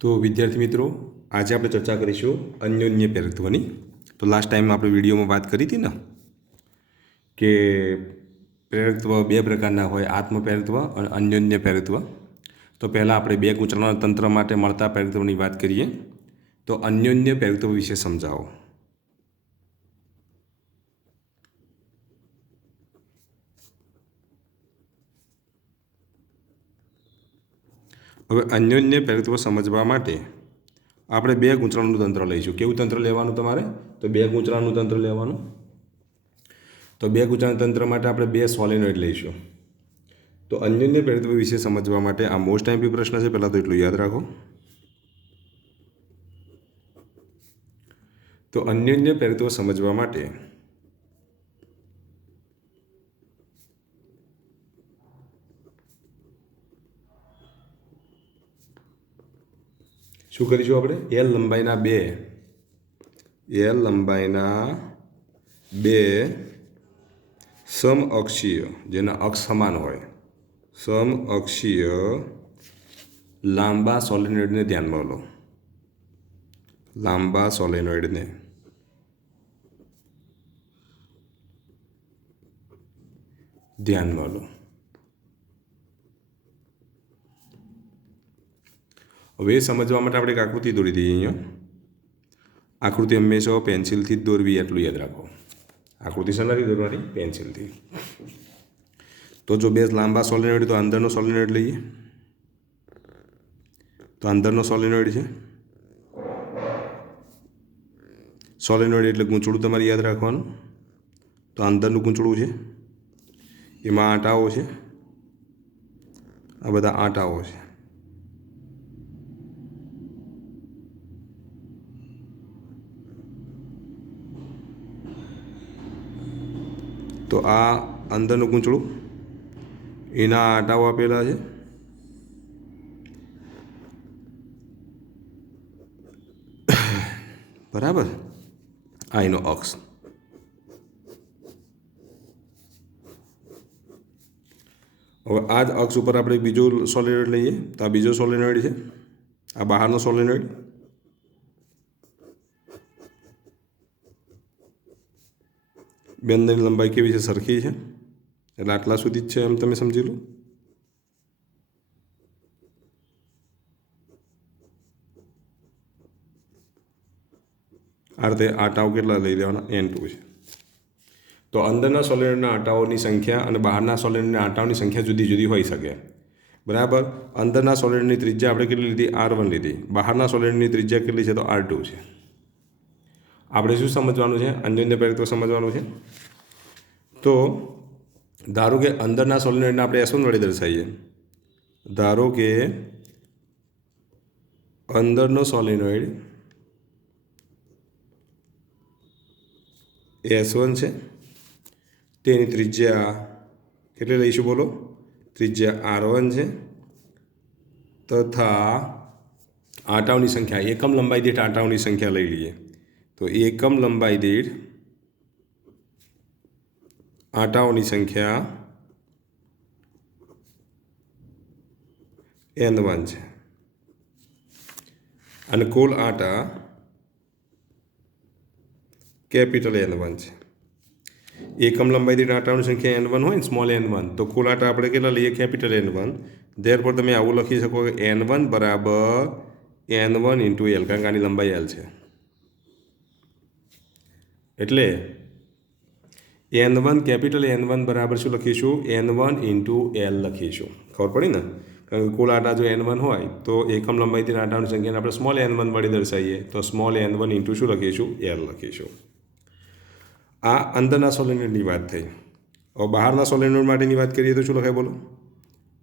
तो विद्यार्थी मित्रों, आज आप चर्चा करीशू अन्योन्य प्रेरकत्वनी। तो लास्ट टाइम आप वीडियो में बात करी थी ना कि प्रेरकत्व बे प्रकारना होय, आत्म प्रेरकत्व और अन्योन्य प्रेरकत्व। तो पहला આપણે બે કૂતરાના તંત્ર માટે મળતા પ્રેરકત્વની વાત કરીએ। તો अन्योन्य प्रेरकत्व વિશે સમજાવો। હવે अन्योन्य प्रेरकत्व समझवा माटे આપણે બે ગૂંચળાનું તંત્ર લઈશું। કેવું તંત્ર લેવાનું તમારે? તો બે ગૂંચળાનું તંત્ર લેવાનું। તો બે ગૂંચળાના તંત્ર માટે આપણે બે સોલેનોઇડ લઈશું। તો अन्योन्य प्रेरकत्व વિશે સમજવા માટે આ મોસ્ટ આઈએમપી પ્રશ્ન છે, પહેલાં તો એટલું યાદ રાખો। તો अन्योन्य प्रेरकत्व સમજવા માટે શું કરીશું આપણે? એલ લંબાઈના બે સમઅક્ષીય, જેના અક્ષ સમાન હોય, સમઅક્ષીય લાંબા સોલેનોઇડને ધ્યાનમાં લો। લાંબા સોલેનોઇડને ધ્યાનમાં લો। હવે એ સમજવા માટે આપણે એક આકૃતિ દોરી દઈએ। અહીંયા આકૃતિ હંમેશા પેન્સિલથી જ દોરવી, એટલું યાદ રાખો। આકૃતિ શેનાથી દોરવાની? પેન્સિલથી। તો જો બે લાંબા સોલેનોઇડ, તો અંદરનો સોલેનોઇડ લઈએ। તો અંદરનો સોલેનોઇડ છે, સોલેનોઇડ એટલે ગૂંચળું તમારે યાદ રાખવાનું। તો અંદરનું ગૂંચળું છે, એમાં આંટાઓ છે, આ બધા આંટાઓ છે। તો આ અંદરનું ગૂંચળું, એના આંટાઓ આપેલા છે, બરાબર? આ એનો અક્ષ। હવે આ જ અક્ષ ઉપર આપણે બીજો સોલેનોઇડ લઈએ। તો આ બીજો સોલેનોઇડ છે, આ બહારનો સોલેનોઇડ। બંનેની લંબાઈ કેવી છે? સરખી છે, એટલે આટલા સુધી જ છે એમ તમે સમજી લો। આ રીતે આંટાઓ કેટલા લઈ લેવાના? N2 છે। તો અંદરના સોલેનોઇડના આંટાઓની સંખ્યા અને બહારના સોલેનોઇડના આંટાઓની સંખ્યા જુદી જુદી હોઈ શકે, બરાબર? અંદરના સોલેનોઇડની ત્રિજ્યા આપણે કેટલી લીધી? R1 લીધી। બહારના સોલેનોઇડની ત્રિજ્યા કેટલી છે? તો R2 છે। આપણે શું સમજવાનું છે? अन्योन्य प्रेरकत्व સમજવાનું છે। તો ધારો કે અંદરના સોલેનોઇડને આપણે S1 વડે દર્શાવીએ। ધારો કે અંદરનો સોલેનોઇડ S1 છે, તેની ત્રિજ્યા કેટલી લઈશું? બોલો, ત્રિજ્યા R1 છે, તથા આંટાઓની સંખ્યા, એકમ લંબાઈ દીઠ આંટાઓની સંખ્યા લઈ લઈએ। તો એકમ લંબાઈ દીઠ આંટાઓની સંખ્યા N1 છે, અને કુલ આંટા કેપિટલ N1 છે। એકમ લંબાઈ દીઠ આંટાઓની સંખ્યા N1 હોય ને, સ્મોલ n1, તો કુલ આંટા આપણે કેટલા લઈએ? Capital N1। ધેરફોર તમે આવું લખી શકો કે N1 બરાબર N1 ઇન્ટુ L, કારણ કે આની લંબાઈ L છે, એટલે N1 કેપિટલ N1 બરાબર શું લખીશું? N1 ઇન્ટુ L લખીશું। ખબર પડી ને? કારણ કે કુલ આંટા જો N1 હોય તો એકમ લંબાઈથી આંટાઓની સંખ્યાને આપણે સ્મોલ n1 વડે દર્શાવીએ, તો સ્મોલ n1 ઇન્ટુ શું લખીશું? L લખીશું। આ અંદરના સોલેનોઇડની વાત થઈ। હવે બહારના સોલેનોઇડ માટેની વાત કરીએ તો શું લખાય? બોલો,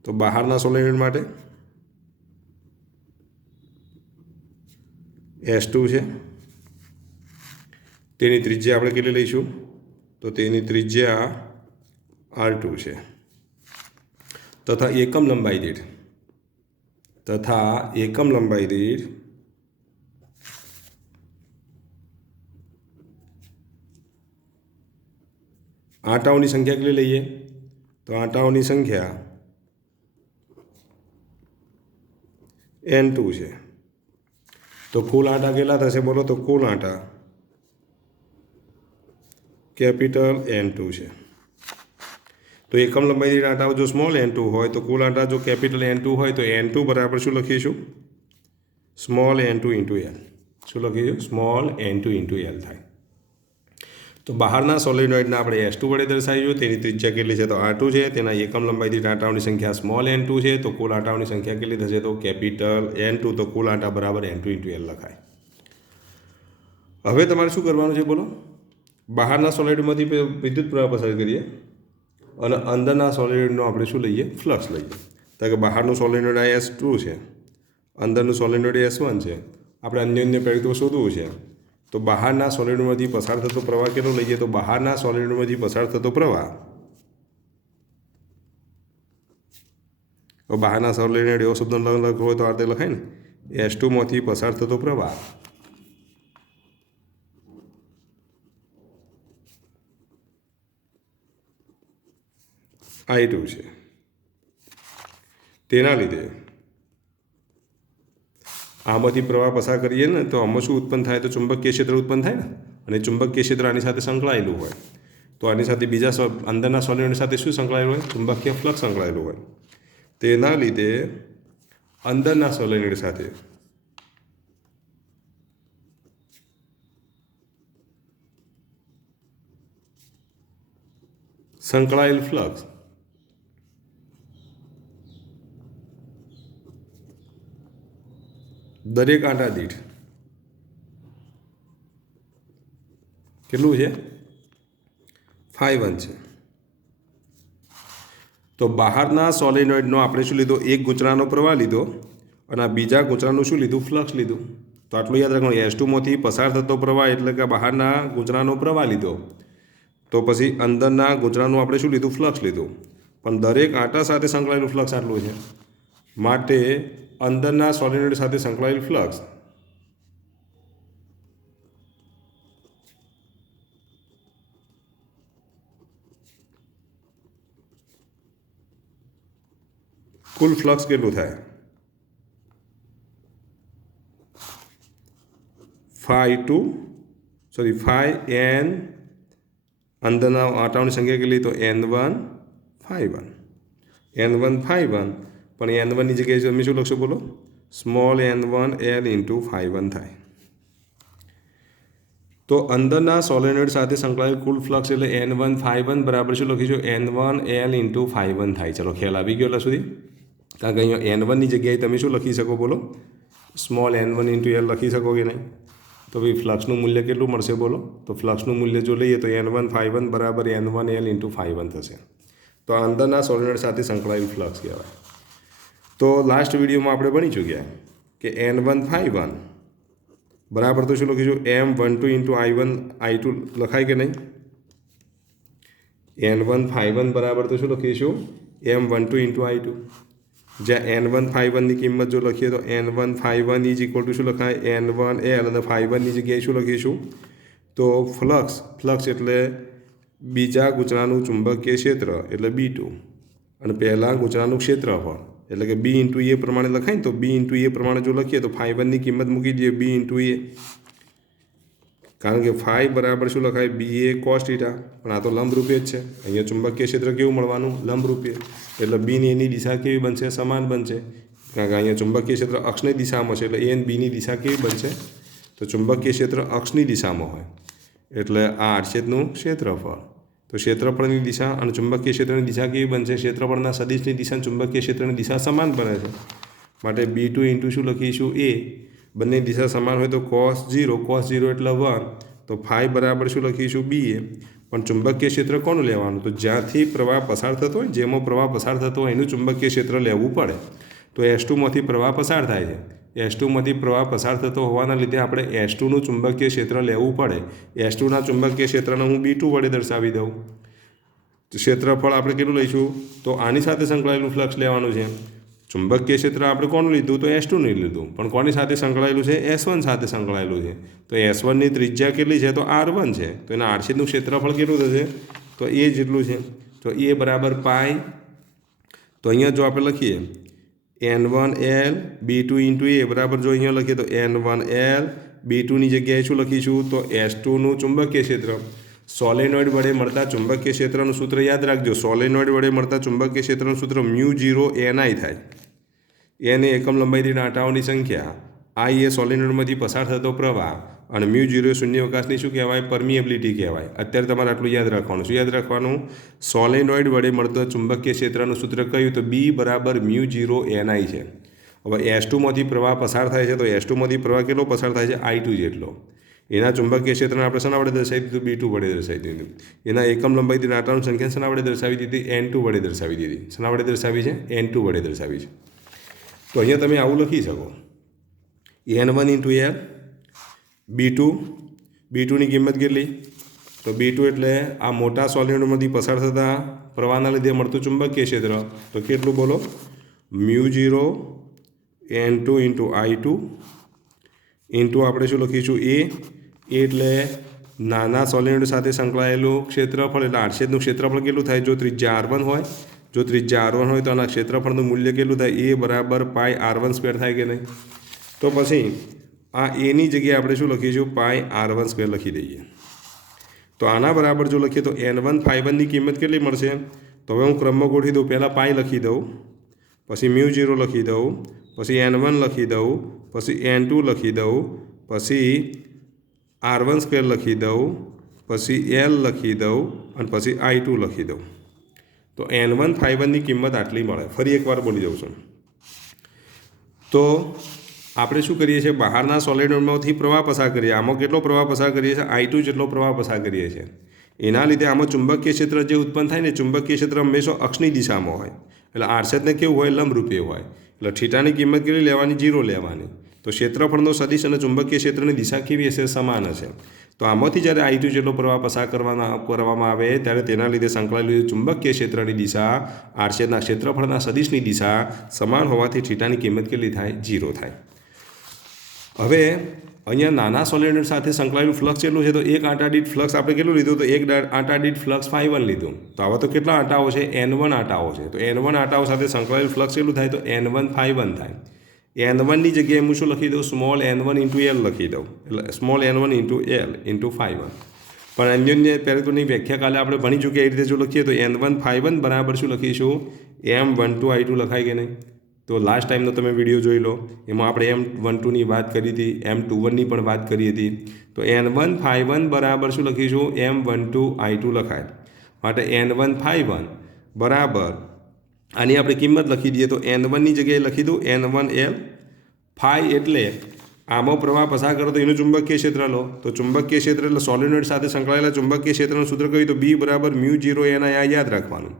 તો બહારના સોલેનોઇડ માટે S2 છે, તેની ત્રિજ્યા આપણે કેટલી લઈશું? તો તેની ત્રિજ્યા R2 છે, તથા એકમ લંબાઈ દીઠ આંટાઓની સંખ્યા કેટલી લઈએ? તો આંટાઓની સંખ્યા N2 છે, तो कुल आटा केटला थशे बोलो? तो कुल आटा कैपिटल N2 है। तो एकम लंबाई दीठ आटा जो स्मॉल n2 हो तो कुल आटा जो कैपिटल N2 हो तो n2 बराबर शू लखीशू? Small n2 into L. शू लखीशू? स्मॉल n2 इंटू एल थाय। तो बहारना सोलिनोइडने આપણે S2 વડે દર્શાવ્યું, તેની ત્રિજ્યા કેટલી છે? તો R2 છે। તેના એકમ લંબાઈ દીઠ આંટાઓની સંખ્યા સ્મોલ n2 છે। તો કુલ આંટાઓની સંખ્યા કેટલી થશે? તો કેપિટલ N2। તો કુલ આંટા બરાબર n2 ઇન્ટુ એલ લખાય। હવે તમારે શું કરવાનું છે બોલો? બહારના સોલિડમાંથી વિદ્યુત પ્રવાહ પસાર કરીએ અને અંદરના સોલિનોઇડનો આપણે શું લઈએ? ફ્લક્સ લઈએ। તો કે બહારનું સોલિનોઇડ આ S2 છે, અંદરનું સોલિનોઇડ S1 છે। આપણે અન્ય પ્રેરિતો શોધવું છે। तो बहारना सोलिनोइडमांथी पसार थतो प्रवाह केटलो लईए? तो बहारना सोलिनोइडमांथी पसार थतो प्रवाह, तो बहारना सोलिनोइड एवो शब्द लखવો હોય તો આ રીતે લખાય ને, S2 मांथी पसार थतो प्रवाह I2 છે। તેના લીધે आमांथी प्रवाह पसार करीए ने तो आमां शुं उत्पन्न थाय? तो चुंबकीय क्षेत्र उत्पन्न थाय ने, अने चुंबकीय क्षेत्र आनी साथे संकळायेलुं होय। तो आनी साथे बीजा अंदरना सोलिनोइड साथे शुं संकळायेलुं होय? चुंबकीय फ्लक्स संकळायेलुं होय। तेना लीधे अंदरना सोलिनोइड साथे संकळायेल फ्लक्स दरेक आंटा दीठ केटલું છે? φ1 છે। तो બહારના સોલિનોઇડનો આપણે શું લીધો? એક ગૂંચળાનો પ્રવાહ લીધો અને આ બીજા ગૂંચળાનું શું લીધું? ફ્લક્સ લીધું। તો આટલું યાદ રાખવાનું, S2 માંથી પસાર થતો પ્રવાહ એટલે કે બહારના ગૂંચળાનો પ્રવાહ લીધો, તો પછી અંદરના ગૂંચળાનું આપણે શું લીધું? ફ્લક્સ લીધું। પણ દરેક આંટા સાથે સંકળાયેલું ફ્લક્સ આટલું છે, માટે अंदरना सोलिनोइड साथे संकळायेल फ्लक्स कुल फ्लक्स केटલું થાય? φn अंदरना आंटाओनी संख्या केटली? तो n1 φ1 n1 φ1। પણ n1 ની જગ્યાએ તમે શું લખશો બોલો? સ્મોલ n1 l ઇન્ટુ φ1 થાય। તો અંદરના સોલિનોઇડ સાથે સંકળાયેલ કુલ ફ્લક્સ એટલે n1 φ1 બરાબર શું લખીશું? n1 l ઇન્ટુ φ1 થાય। ચલો ખ્યાલ આવી ગયો એટલે સુધી? કારણ કે અહીંયા n1 ની જગ્યાએ તમે શું લખી શકો બોલો? સ્મોલ n1 ઇન્ટુ l લખી શકો કે નહીં? તો ભાઈ ફ્લક્સનું મૂલ્ય કેટલું મળશે બોલો? તો ફ્લક્સનું મૂલ્ય જો લઈએ તો n1 φ1 બરાબર n1 l ઇન્ટુ φ1 થશે। તો અંદરના સોલિનોઇડ સાથે સંકળાયેલ ફ્લક્સ કહેવાય। तो लास्ट वीडियो में आपणे भणी चूक्या कि n1 φ1 बराबर तो शुं लखीशुं? m12 इंटू I2 लखाय के नहीं? n1 φ1 बराबर तो शुं लखीशुं? m12 into I2। ज्यां n1 φ1 की किंमत जो लखीए तो n1 φ1 इज इक्वल टू शुं लखाय? n1 l अने φ1 ની જગ્યાએ શું લખીશું? તો ફ્લક્સ એટલે બીજા ગૂંચળાનું ચુંબકીય ક્ષેત્ર એટલે B2 અને પહેલા ગૂંચળાનું ક્ષેત્રફળ એટલે કે B ઇન્ટુ એ પ્રમાણે લખાય ને, તો B ઇન્ટુ એ પ્રમાણે જો લખીએ તો φ1ની કિંમત મૂકી દઈએ B ઇન્ટુ એ, કારણ કે φ બરાબર શું લખાય? BA cos θ। પણ આ તો લંબરૂપે જ છે, અહીંયા ચુંબકીય ક્ષેત્ર કેવું મળવાનું? લંબરૂપે। એટલે B ની એની દિશા કેવી બનશે? સમાન બનશે, કારણ કે અહીંયા ચુંબકીય ક્ષેત્ર અક્ષની દિશામાં છે એટલે A અને B ની દિશા કેવી બનશે? તો ચુંબકીય ક્ષેત્ર અક્ષની દિશામાં હોય એટલે આ આડછેદનું ક્ષેત્રફળ। तो क्षेत्रफल की दिशा और चुंबकीय क्षेत्र की दिशा केवी बनशे? क्षेत्रफलना सदिश की दिशा चुंबकीय क्षेत्र की दिशा समान बने छे, माटे B2 इंटू शू लखीशुं? ए। बंने दिशा समान हो तो cos 0 एटले 1, तो फाई बराबर शू लखीशुं? BA। पण चुंबकीय क्षेत्र कोनु लेवानुं? तो ज्यांथी प्रवाह पसार थतो होय, जेमां प्रवाह पसार थतो होय एनुं चुंबकीय क्षेत्र लेवुं पड़े। तो S2 मांथी प्रवाह पसार थाय छे, S2 मांथी प्रवाह पसार थतो होवाना लीधे आपणे S2 नुं चुंबकीय क्षेत्र लेवुं पड़े। S2 ना चुंबकीय क्षेत्रने हूँ B2 वडे दर्शावी दऊं। क्षेत्रफळ આપણે કેટલું લઈશું? તો આની સાથે સંકળાયેલું ફ્લક્સ લેવાનું છે। ચુંબકીય ક્ષેત્ર આપણે કોનું લીધું? તો S2 ની લીધું, પણ કોની સાથે સંકળાયેલું છે? S1 સાથે સંકળાયેલું છે। તો S1 ની ત્રિજ્યા કેટલી છે? તો R1 છે। તો એના આડછેદનું ક્ષેત્રફળ કેટલું થશે? તો A જેટલું છે। તો A બરાબર પાઈ, તો અહીંયા જો આપણે લખીએ N1L B2 ઇન્ટુ એ બરાબર જો અહીંયા લખીએ તો N1L B2ની જગ્યાએ શું લખીશું તો S2નું ચુંબકીય ક્ષેત્ર સોલેનોઇડ વડે મળતા ચુંબકીય ક્ષેત્રનું સૂત્ર યાદ રાખજો. સોલેનોઇડ વડે મળતા ચુંબકીય ક્ષેત્રનું સૂત્ર μ0 Ni થાય. n એ એકમ લંબાઈ દીઠ આંટાઓની સંખ્યા, I એ સોલેનોઇડમાંથી પસાર થતો પ્રવાહ અને μ0 શૂન્યાવકાશની શું કહેવાય પરમિએબિલિટી કહેવાય. અત્યારે તમારે આટલું યાદ રાખવાનું. શું યાદ રાખવાનું? સોલેનોઇડ વડે મળતો ચુંબકીય ક્ષેત્રનું સૂત્ર કયું તો B બરાબર μ0 Ni છે. હવે S2માંથી પ્રવાહ પસાર થાય છે તો S2માંથી પ્રવાહ કેટલો પસાર થાય છે I2 જેટલો. એના ચુંબકીય ક્ષેત્રને આપણે શેના વડે દર્શાવી દીધું B2 વડે દર્શાવી દીધું. એના એકમ લંબાઈથી આંટાની સંખ્યા શેના વડે દર્શાવી દીધી N2 વડે દર્શાવી દીધી. શેના વડે દર્શાવી છે N2 વડે દર્શાવી છે. તો અહીંયા તમે આવું લખી શકો N1 ઇન્ટુ L B2ની કિંમત કેટલી તો B2 એટલે આ મોટા સોલિનોઇડમાંથી પસાર થતા પ્રવાહના લીધે મળતું ચુંબકીય ક્ષેત્ર તો કેટલું બોલો μ0 N2 ઇન્ટુ I2 ઇન્ટુ આપણે શું લખીશું એ એટલે નાના સોલિનોઇડ સાથે સંકળાયેલું ક્ષેત્રફળ એટલે આડછેદનું ક્ષેત્રફળ કેટલું થાય જો ત્રિજ્યા R1 હોય. જો ત્રિજ્યા R1 હોય તો આના ક્ષેત્રફળનું મૂલ્ય કેટલું થાય એ બરાબર પાઈ R1 સ્ક્વેર થાય કે નહીં. તો પછી આ એની જગ્યાએ આપણે શું લખીશું પાઈ R1 સ્ક્વેર લખી દઈએ. તો આના બરાબર જો લખીએ તો N1 φ1ની કિંમત કેટલી મળશે તો હવે હું ક્રમમાં ગોઠવી દઉં. પહેલાં પાઈ લખી દઉં, પછી μ0 લખી દઉં, પછી N1 લખી દઉં, પછી N2 લખી દઉં, પછી R1 સ્ક્વેર લખી દઉં, પછી L લખી દઉં અને પછી I2 લખી દઉં. તો N1 φ1ની કિંમત આટલી મળે. ફરી એકવાર બોલી દઉં છું. તો આપણે શું કરીએ છીએ બહારના સોલિનોઇડમાંથી પ્રવાહ પસાર કરીએ. આમાં કેટલો પ્રવાહ પસાર કરીએ છીએ I2 જેટલો પ્રવાહ પસાર કરીએ છીએ. એના લીધે આમાં ચુંબકીય ક્ષેત્ર જે ઉત્પન્ન થાય ને ચુંબકીય ક્ષેત્ર હંમેશા અક્ષની દિશામાં હોય. એટલે આડછેદને કેવું હોય લંબરૂપે હોય. એટલે થીટાની કિંમત કેટલી લેવાની 0 લેવાની. તો ક્ષેત્રફળનો સદિશ અને ચુંબકીય ક્ષેત્રની દિશા કેવી હશે સમાન હશે. તો આમાંથી જ્યારે I2 જેટલો પ્રવાહ પસાર કરવામાં આવે ત્યારે તેના લીધે સંકળાયેલું ચુંબકીય ક્ષેત્રની દિશા આડછેદના ક્ષેત્રફળના સદિશની દિશા સમાન હોવાથી થીટાની કિંમત કેટલી થાય 0 થાય. હવે અહીંયા નાના સોલિનોઇડ સાથે સંકળાયેલું ફ્લક્સ કેટલું છે તો એક આંટા દીઠ ફ્લક્સ આપણે કેટલું લીધું તો એક આંટા દીઠ ફ્લક્સ φ1 લીધું. તો આવા તો કેટલા આંટાઓ છે N1 આંટાઓ છે. તો N1 આંટાઓ સાથે સંકળાયેલું ફ્લક્સ કેટલું થાય તો N1 φ1 થાય. N1ની જગ્યાએ હું શું લખી દઉં સ્મોલ N1 ઇન્ટુ L લખી દઉં. એટલે small N1 into L into φ1. પણ અન્યોન્ય પેરેટોની વ્યાખ્યા કાલે આપણે ભણી ચૂક્યા એ રીતે જો લખીએ તો N1 φ1 બરાબર શું લખીશું M12 I2 લખાય કે નહીં. તો લાસ્ટ ટાઈમનો તમે વિડીયો જોઈ લો. એમાં આપણે M12ની વાત કરી હતી, M21ની પણ વાત કરી હતી. તો N1 φ1 બરાબર શું લખીશું M12 I2 લખાય. માટે N1 φ1 બરાબર આની આપણે કિંમત લખી દઈએ તો N1ની જગ્યાએ લખી દઉં N1L ફાઈ એટલે આમાં પ્રવાહ પસાર કરો તો એનું ચુંબકીય ક્ષેત્ર લો. તો ચુંબકીય ક્ષેત્ર એટલે સોલિનોઇડ સાથે સંકળાયેલા ચુંબકીય ક્ષેત્રનું સૂત્ર કહ્યું તો B બરાબર μ0 Ni યાદ રાખવાનું.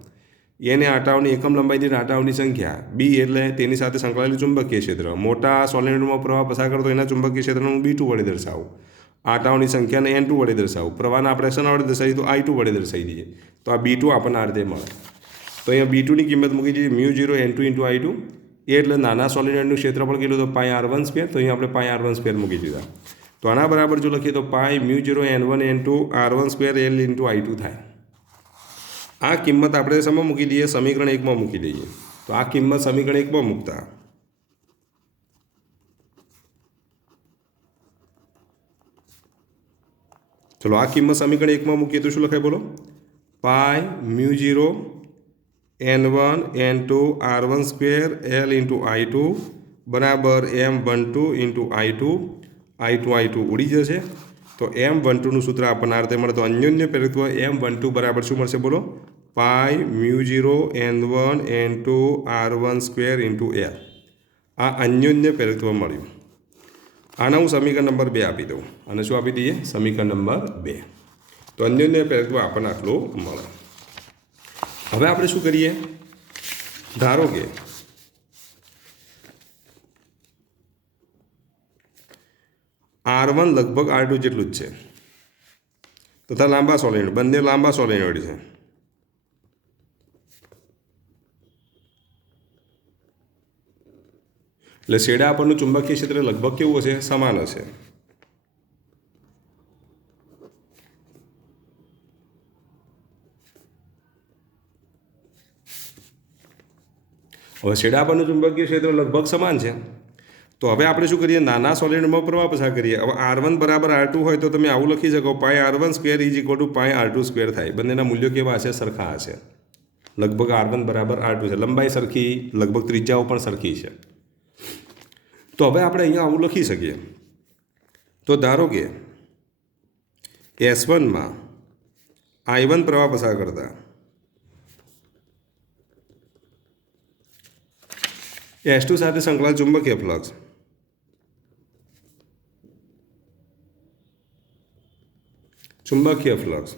એને આંટાઓની એકમ લંબાઈથી આંટાઓની સંખ્યા B એટલે તેની સાથે સંકળાયેલું ચુંબકીય ક્ષેત્ર. મોટા સોલિનોઇડમાં પ્રવાહ પસાર કરો તો એના ચુંબકીય ક્ષેત્રનું B2 વડે દર્શાવું. આંટાઓની સંખ્યાને N2 વડે દર્શાવું. પ્રવાહના આપણે શેના વડે દર્શાવીએ તો I2 વડે દર્શાવી દઈએ. તો આ B2 આપણને આ રીતે મળે. તો અહીંયા B2ની કિંમત મૂકી દઈએ μ0 N2 ઇન્ટુ I2 એ એટલે નાના સોલિનોઇડનું ક્ષેત્રફળ કેટલું તો પાઈ R1 સ્ક્વેર. તો અહીંયા આપણે પાઈ R1 સ્ક્વેર મૂકી દીધા. તો આના બરાબર જો લખીએ તો પાઈ μ0 N1 N2 R1 square L into I2 થાય. આ કિંમત આપણે શેમાં મૂકી દઈએ સમીકરણ 1માં મૂકી દઈએ. તો આ કિંમત સમીકરણ 1માં મૂકતા ચલો આ કિંમત સમીકરણ 1માં મૂકીએ તો શું લખાય બોલો પાઈ μ0 N1 N2 R1 square L into I2 બરાબર M12 ઇન્ટુ I2 ઉડી જશે. તો M12નું સૂત્ર આપણને આ રીતે મળે. તો અન્યોન્ય પ્રેરકત્વ M12 બરાબર શું મળશે બોલો પાઈ μ0 N1 N2 R1 square into L. આ અન્યોન્ય પ્રેરકત્વ મળ્યું. આના હું સમીકરણ નંબર 2 આપી દઉં. અને શું આપી દઈએ સમીકરણ નંબર 2. તો અન્યોન્ય પ્રેરકત્વ આપણને આટલું મળે. હવે આપણે શું કરીએ ધારો કે R1 લગભગ R2 જેટલું જ છે. તથા લાંબા સોલિનોઇડ બંને લાંબા સોલિનોઇડ છે. એટલે છેડા પરનું ચુંબકીય ક્ષેત્ર લગભગ કેવું હશે સમાન હશે. હવે છેડા પરનું ચુંબકીય ક્ષેત્ર લગભગ સમાન છે. તો હવે આપણે શું કરીએ, નાના સોલિડમાં પ્રવાહ પસાર કરીએ. હવે R1 બરાબર R2 હોય તો તમે આવું લખી શકો, pi R1 square is equal to pi R2 square થાય. બંનેના મૂલ્યો કેવા હશે? સરખા હશે. લગભગ R1 બરાબર R2 છે. લંબાઈ સરખી, લગભગ ત્રિજ્યાઓ પણ સરખી છે. તો હવે આપણે અહીંયા આવું લખી શકીએ. તો ધારો કે S1માં I1 પ્રવાહ પસાર કરતા S2 સાથે સંકળાયેલ ચુંબકીય ફ્લક્સ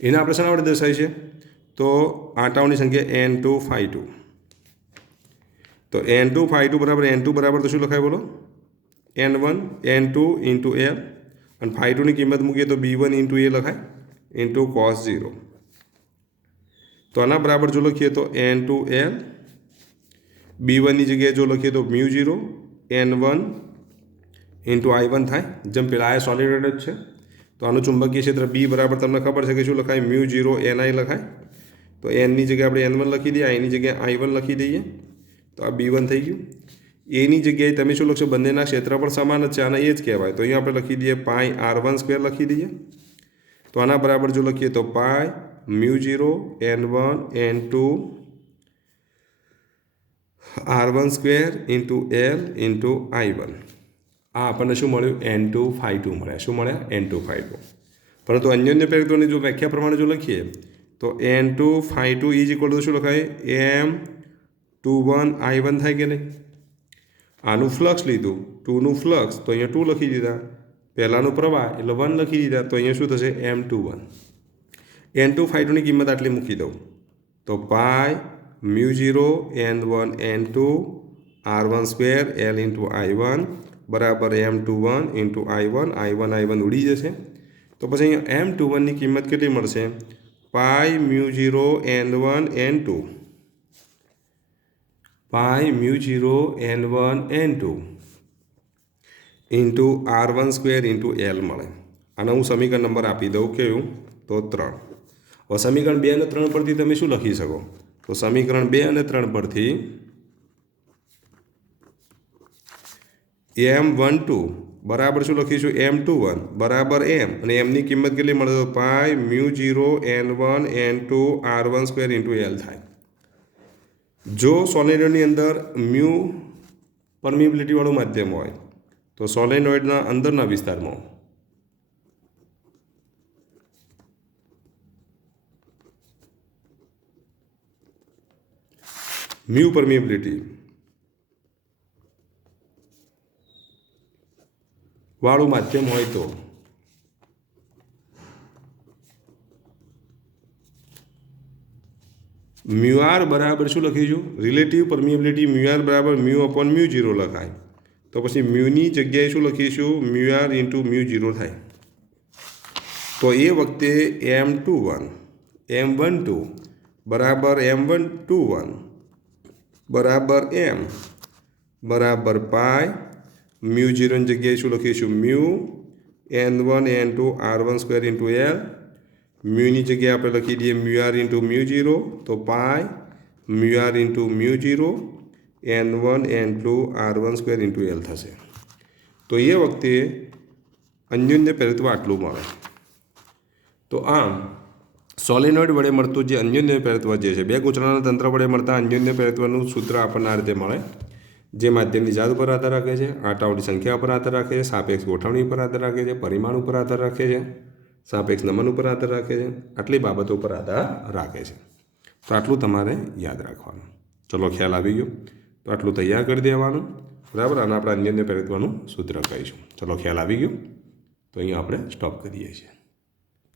એને આપણે શાના વડે દર્શાવી છે? તો આંટાઓની સંખ્યા N2 ∅2. તો N2 ∅2 બરાબર N2 બરાબર તો શું લખાય બોલો? N1 N2 ઇન્ટુ L, અને ∅2ની કિંમત મૂકીએ તો B1 ઇન્ટુ A લખાય, ઇન્ટુ cos 0. તો આના બરાબર જો લખીએ તો N2 L, B1ની જગ્યાએ જો લખીએ તો μ0 N1 ઇન્ટુ I1 થાય. જેમ પેલા આ સોલિડ જ છે. તો આનું ચુંબકીય ક્ષેત્ર B બરાબર તમને ખબર છે કે શું લખાય? μ0 Ni લખાય. તો Nની જગ્યાએ આપણે N1 લખી દઈએ, Iની જગ્યાએ I1 લખી દઈએ, તો આ B1 થઈ ગયું. એની જગ્યાએ તમે શું લખશો? બંનેના ક્ષેત્ર પણ સમાન જ છે, આને એ જ કહેવાય. તો અહીંયા આપણે લખી દઈએ પાઈ R1 સ્ક્વેર લખી દઈએ. તો આના બરાબર જો લખીએ તો પાઈ μ0 N1 N2 R1 square into L into I1. આ આપણને શું મળ્યું? N2 ∅2 મળ્યા. શું મળ્યા? N2 ∅2. પરંતુ અન્યોન્ય પ્રેરકત્વની જો વ્યાખ્યા પ્રમાણે જો લખીએ તો N2 ∅2 ઇઝ ઇક્વલ ટુ શું લખાય? M21 I1 થાય કે નહીં? આનું ફ્લક્સ લીધું, 2નું ફ્લક્સ, તો અહીંયા 2 લખી દીધા. પહેલાંનું પ્રવાહ એટલે 1 લખી દીધા. તો અહીંયા શું થશે? M21. N2 ∅2ની કિંમત આટલી મૂકી દઉં તો પાઈ μ0 N1 N2 R1 square L into I1 બરાબર M21 ઇન્ટુ I1 ઉડી જશે. તો પછી અહીંયા M21ની કિંમત કેટલી મળશે? પાઈ μ0 N1 N2 પાઈ μ0 N1 N2 into R1 square into L મળે. આને હું સમીકરણ નંબર આપી દઉં, કેવું? તો 3. હવે સમીકરણ 2 અને 3 પરથી તમે શું લખી શકો? તો સમીકરણ 2 અને 3 પરથી M12 બરાબર શું લખીશું? M21 બરાબર M, અને Mની કિંમત કેટલી મળે? તો પાઈ μ0 N1 N2 R1 square into L થાય. જો સોલેનોઇડની અંદર મ્યુ પરમિબિલિટીવાળું માધ્યમ હોય તો સોલેનોઇડના અંદરના વિસ્તારમાં મ્યુ પરમિબિલિટી વાળું માધ્યમ હોય તો મ્યુઆર બરાબર શું લખીશું? રિલેટિવ પરમિબિલિટી મ્યુઆર બરાબર મ્યુ અપોન μ0 લખાય. તો પછી મ્યુની જગ્યાએ શું લખીશું? મ્યુઆર ઇન્ટુ μ0 થાય. તો એ વખતે M12 બરાબર M21 બરાબર M બરાબર પાઈ μ0ની જગ્યાએ શું લખીશું? Mu N1 N2 R1 square into L. મ્યુની જગ્યાએ આપણે લખી દઈએ મ્યુઆર ઇન્ટુ μ0, તો pi mu r into μ0 N1 N2 R1 square into L થશે. તો એ વખતે અન્યોન્ય પ્રેરિત્વ આટલું મળે. તો આમ સોલેનોઇડ વડે મળતું જે અન્યોન્ય પ્રેરિત્વ જે છે, બે ગૂંચળાના તંત્ર વડે મળતા અન્યોન્ય પ્રેરિત્વનું સૂત્ર આપણને આ રીતે મળે, જે માધ્યમની જાત ઉપર આધાર રાખે છે, આંટાઓની સંખ્યા ઉપર આધાર રાખે છે, સાપેક્ષ ગોઠવણી ઉપર આધાર રાખે છે, પરિમાણ ઉપર આધાર રાખે છે, સાપેક્ષ નમન ઉપર આધાર રાખે છે, આટલી બાબતો ઉપર આધાર રાખે છે. તો આટલું તમારે યાદ રાખવાનું. ચલો, ખ્યાલ આવી ગયો? તો આટલું તૈયાર કરી દેવાનું, બરાબર. અને આપણે અન્યોન્ય પ્રેરિત્વનું સૂત્ર કહીશું. ચલો, ખ્યાલ આવી ગયો? તો અહીંયા આપણે સ્ટોપ કરીએ છીએ.